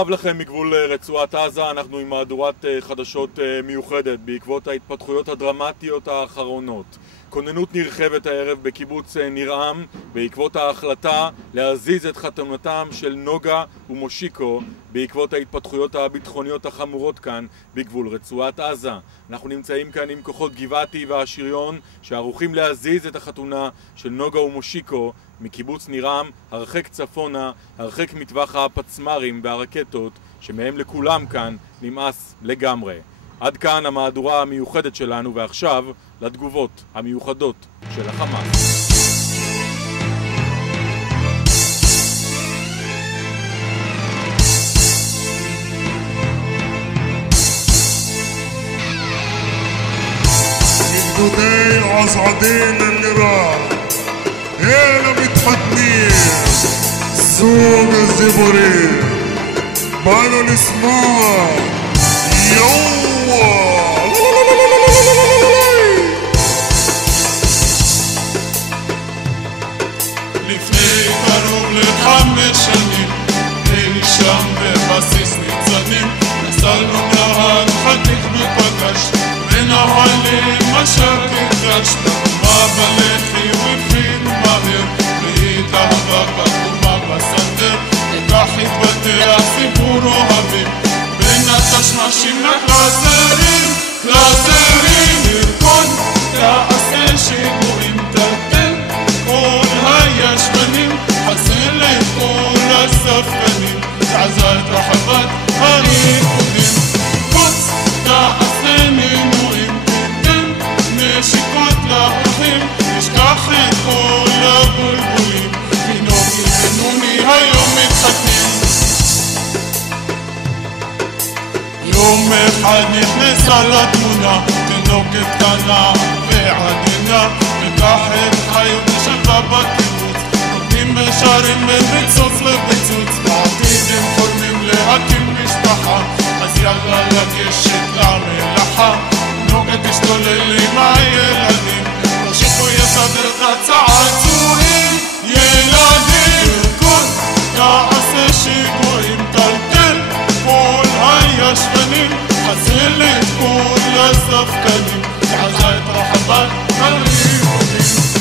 רב לכם מגבול רצועת עזה. אנחנו עם מהדורת חדשות מיוחדת בעקבות ההתפתחויות הדרמטיות האחרונות. כוננות נרחבת הערב בקיבוץ ניר עם בעקבות ההחלטה להזיז את חתונתם של נוגה ומושיקו בעקבות ההתפתחויות הביטחוניות החמורות כאן בגבול רצועת עזה. אנחנו נמצאים כאן עם כוחות גבעתי והשריון שערוכים להזיז את החתונה של נוגה ומושיקו מקיבוץ ניר עם הרחק צפונה, הרחק מטווח הפצמ"רים והרקטות שמהם לכולם כאן נמאס לגמרי. עד כאן המהדורה המיוחדת שלנו, ועכשיו לתגובות המיוחדות של החמאס. גדודי עזעדין אל-ניראן, אלה מתחתנים, זוג הזיבורים, באנו לשמוע, יואו! לפני קרוב ל5 שנים, אי שם בבסיס ניצנים, נסענו נהג חתיך ופגש, ונהלים אשר קדשנו, מה בלחי ובפין מהר, והתאהבה בקומה בסנדר, וכך התפתח סיפור אוהבים, בין התשמשים לחזרים, לרקוד, תעשה שיבורים, תתן כל הישבנים, חסל את כל הספקנים, תעזה את רחבת הריקודים, קוץ, תעשה נינויים, תתן נשיקות לאורחים, תשכח את כל הבולבולים, תינוקי ונוני היום מתחתנים. יום אחד נכנסה לתמונה תינוקת קטנה ועדינה, וכך הם חיו בשלווה בקיבוץ, נותנים בשערים בין פיצוץ לפיצוץ, בעתיד הם חולמים להקים משפחה, אז יאללה לגשת למלאכה, נוגת תשתולל עם הילדים, מושיקו יסדר את הצעצועים, ילדים ירקוד, תעשה שיגועים, טלטל כל הישבנים, חסל את כל הספקנים, תעזה את רחבת הריקודים.